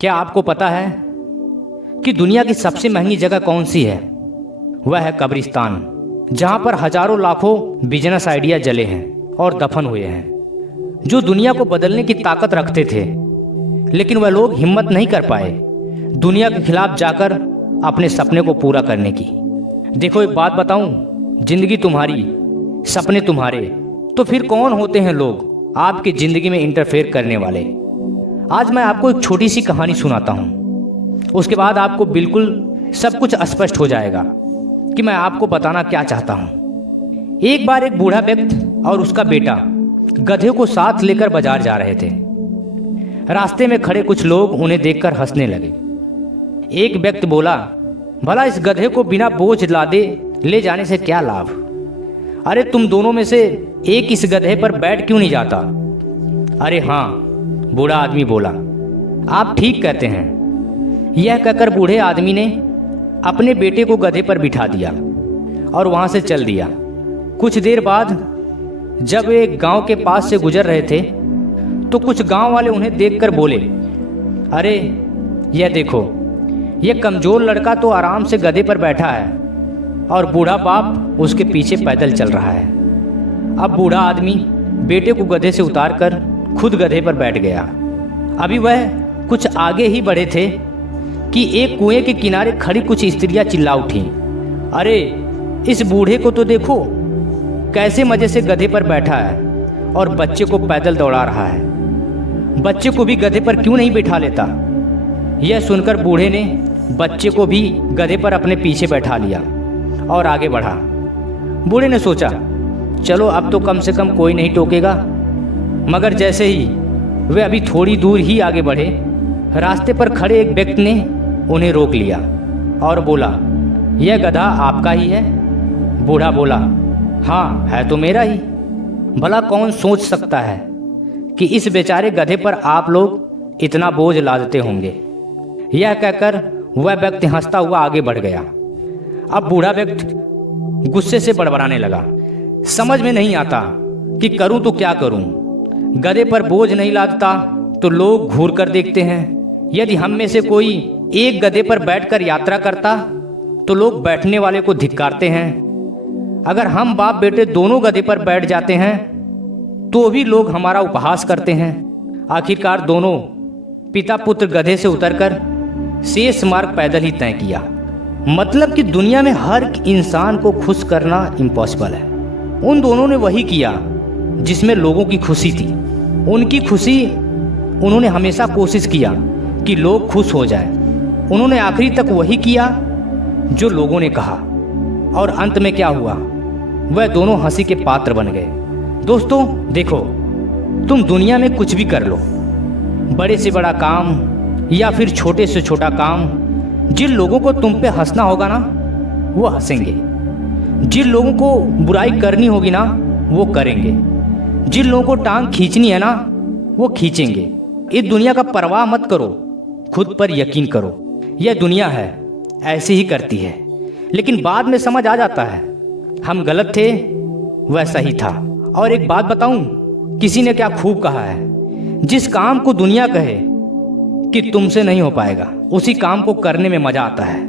क्या आपको पता है कि दुनिया की सबसे महंगी जगह कौन सी है? वह है कब्रिस्तान, जहां पर हजारों लाखों बिजनेस आइडिया जले हैं और दफन हुए हैं, जो दुनिया को बदलने की ताकत रखते थे, लेकिन वह लोग हिम्मत नहीं कर पाए दुनिया के खिलाफ जाकर अपने सपने को पूरा करने की। देखो, एक बात बताऊं, जिंदगी तुम्हारी, सपने तुम्हारे, तो फिर कौन होते हैं लोग आपकी जिंदगी में इंटरफेयर करने वाले? आज मैं आपको एक छोटी सी कहानी सुनाता हूं, उसके बाद आपको बिल्कुल सब कुछ स्पष्ट हो जाएगा कि मैं आपको बताना क्या चाहता हूं। एक बार एक बूढ़ा व्यक्ति और उसका बेटा गधे को साथ लेकर बाजार जा रहे थे। रास्ते में खड़े कुछ लोग उन्हें देखकर हंसने लगे। एक व्यक्ति बोला, भला इस गधे को बिना बोझ लादे ले जाने से क्या लाभ? अरे तुम दोनों में से एक इस गधे पर बैठ क्यों नहीं जाता? अरे हाँ, बूढ़ा आदमी बोला, आप ठीक कहते हैं। यह कहकर बूढ़े आदमी ने अपने बेटे को गधे पर बिठा दिया और वहां से चल दिया। कुछ देर बाद जब वे एक गांव के पास से गुजर रहे थे तो कुछ गांव वाले उन्हें देखकर बोले, अरे यह देखो, यह कमजोर लड़का तो आराम से गधे पर बैठा है और बूढ़ा बाप उसके पीछे पैदल चल रहा है। अब बूढ़ा आदमी बेटे को गधे से उतारकर खुद गधे पर बैठ गया। अभी वह कुछ आगे ही बढ़े थे कि एक कुएं के किनारे खड़ी कुछ स्त्रियां चिल्ला उठीं, अरे इस बूढ़े को तो देखो, कैसे मजे से गधे पर बैठा है और बच्चे को पैदल दौड़ा रहा है। बच्चे को भी गधे पर क्यों नहीं बिठा लेता? यह सुनकर बूढ़े ने बच्चे को भी गधे पर अपने पीछे बैठा लिया और आगे बढ़ा। बूढ़े ने सोचा, चलो अब तो कम से कम कोई नहीं टोकेगा। मगर जैसे ही वे अभी थोड़ी दूर ही आगे बढ़े, रास्ते पर खड़े एक व्यक्ति ने उन्हें रोक लिया और बोला, यह गधा आपका ही है? बूढ़ा बोला, हाँ है तो मेरा ही। भला कौन सोच सकता है कि इस बेचारे गधे पर आप लोग इतना बोझ लादते होंगे। यह कहकर वह व्यक्ति हंसता हुआ आगे बढ़ गया। अब बूढ़ा व्यक्ति गुस्से से बड़बड़ाने लगा, समझ में नहीं आता कि करूं तो क्या करूं। गधे पर बोझ नहीं लादता तो लोग घूर कर देखते हैं। यदि हम में से कोई एक गधे पर बैठकर यात्रा करता तो लोग बैठने वाले को धिक्कारते हैं। अगर हम बाप बेटे दोनों गधे पर बैठ जाते हैं तो भी लोग हमारा उपहास करते हैं। आखिरकार दोनों पिता पुत्र गधे से उतरकर शेष मार्ग पैदल ही तय किया। मतलब कि दुनिया में हर इंसान को खुश करना इम्पॉसिबल है। उन दोनों ने वही किया जिसमें लोगों की खुशी थी। उनकी खुशी, उन्होंने हमेशा कोशिश किया कि लोग खुश हो जाएं। उन्होंने आखिरी तक वही किया जो लोगों ने कहा, और अंत में क्या हुआ? वह दोनों हंसी के पात्र बन गए। दोस्तों देखो, तुम दुनिया में कुछ भी कर लो, बड़े से बड़ा काम या फिर छोटे से छोटा काम, जिन लोगों को तुम पे हंसना होगा ना, वो हंसेंगे। जिन लोगों को बुराई करनी होगी ना, वो करेंगे। जिन लोगों को टांग खींचनी है ना, वो खींचेंगे। इस दुनिया का परवाह मत करो, खुद पर यकीन करो। यह दुनिया है, ऐसे ही करती है। लेकिन बाद में समझ आ जाता है हम गलत थे, वह सही था। और एक बात बताऊं, किसी ने क्या खूब कहा है, जिस काम को दुनिया कहे कि तुमसे नहीं हो पाएगा, उसी काम को करने में मजा आता है।